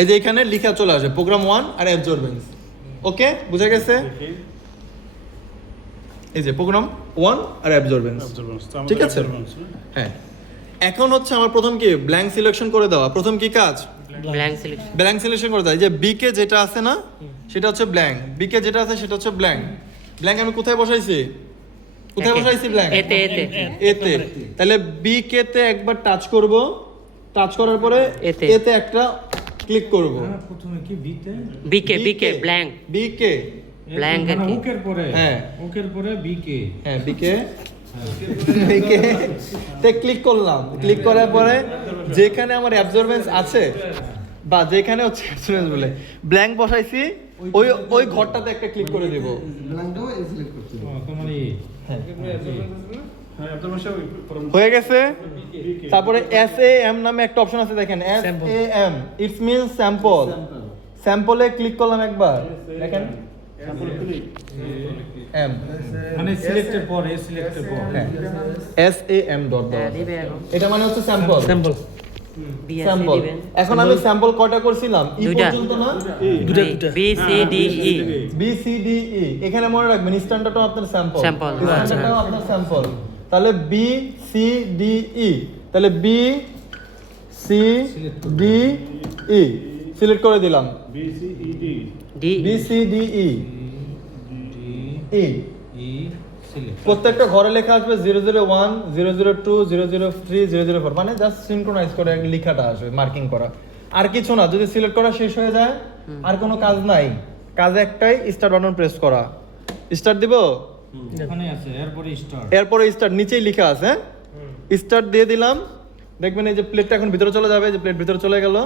এই যে এখানে লেখা চলে আসে প্রোগ্রাম 1 আর অ্যাবজর্বেন্স। ওকে, বুঝা গেছে? এই যে প্রোগ্রাম 1 আর অ্যাবজর্বেন্স, ঠিক আছে? হ্যাঁ, এখন হচ্ছে আমার প্রথম কি ব্ল্যাঙ্ক সিলেকশন করে দেওয়া। প্রথম কি কাজ? ব্ল্যাঙ্ক সিলেকশন করে দেওয়া। এই যে বি কে যেটা আছে না সেটা হচ্ছে ব্ল্যাঙ্ক, বি কে যেটা আছে সেটা হচ্ছে ব্ল্যাঙ্ক। ব্ল্যাঙ্ক আমি কোথায় বসাইছি? কোথায় বসাইছি ব্ল্যাঙ্ক? এতে। তাহলে বি কে তে একবার টাচ করব, টাচ করার পরে এতে একটা ক্লিক করব। প্রথমে কি বিকে ব্ল্যাঙ্ক, বিকে ব্ল্যাঙ্ক মানে ওকের পরে, হ্যাঁ ওকের পরে বিকে, হ্যাঁ বিকে বিকে তে ক্লিক করলাম। ক্লিক করার পরে যেখানে আমার অ্যাবজর্বেন্স আছে বা যেখানে হচ্ছে অ্যাবজর্বেন্স বলে ব্ল্যাঙ্ক বসাইছি ওই ওই ঘরটাতে একটা ক্লিক করে দেব। ব্ল্যাঙ্কটাও সিলেক্ট করতে হবে। মানে হয়ে গেছে। তারপরে এস এ এম নামে একটা অপশন আছে, দেখেন S A M, it's means sample. স্যাম্পলে ক্লিক করলাম একবার, দেখেন এম মানে সিলেক্টের পরে, সিলেক্টের পর এস এ এম ডট দাও, এটা মানে হচ্ছে স্যাম্পল। স্যাম্পল এখন আমি স্যাম্পল কয়টা করছিলাম? ই পর্যন্ত না, B C D E, B C D E. এখানে মনে রাখবেন স্ট্যান্ডার্ডটাও আপনার স্যাম্পল, স্যাম্পল স্ট্যান্ডার্ডটাও আপনার স্যাম্পল। তাহলে বি সি ডি ই, তাহলে B C D E select করে দিলাম। D B C D E E E select. প্রত্যেকটা ঘরে লেখা আসবে 001 002 003 004, মানে জাস্ট সিনক্রোনাইজ করে লেখাটা আসবে, মার্কিং করা, আর কিছু না। যদি সিলেক্ট করা শেষ হয়ে যায় আর কোনো কাজ নাই, কাজ একটাই, স্টার্ট বাটন প্রেস করা। স্টার্ট দিব, এখানে আছে, এরপরে স্টার্ট, এরপরে স্টার্ট নিচেই লেখা আছে, স্টার্ট দিয়ে দিলাম। দেখবেন এই যে প্লেটটা এখন ভিতরে চলে যাবে, যে প্লেট ভিতরে চলে গেল,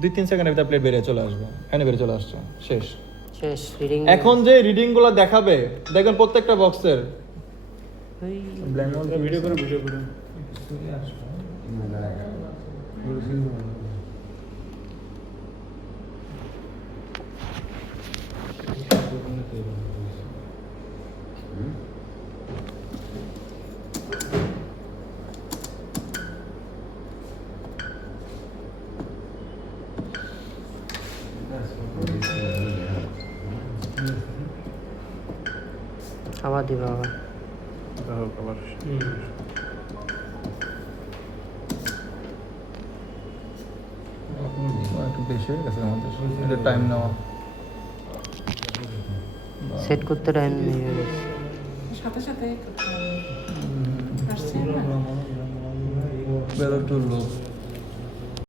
2-3 সেকেন্ডের ভিতরে প্লেট বেরিয়ে চলে আসবে, এখানে বেরিয়ে চলে আসছে, শেষ। শেষ রিডিং। এখন যে রিডিং গুলো দেখাবে দেখবেন প্রত্যেকটা বক্সের ভিডিও করে ভিডিও করে আবার দিবা আবার। একটু বেশি হয়ে গেছে আমাদের টাইম নেওয়া। সেট করতে টাইম নেই। সাথে সাথে আসছে না বেরো টু লো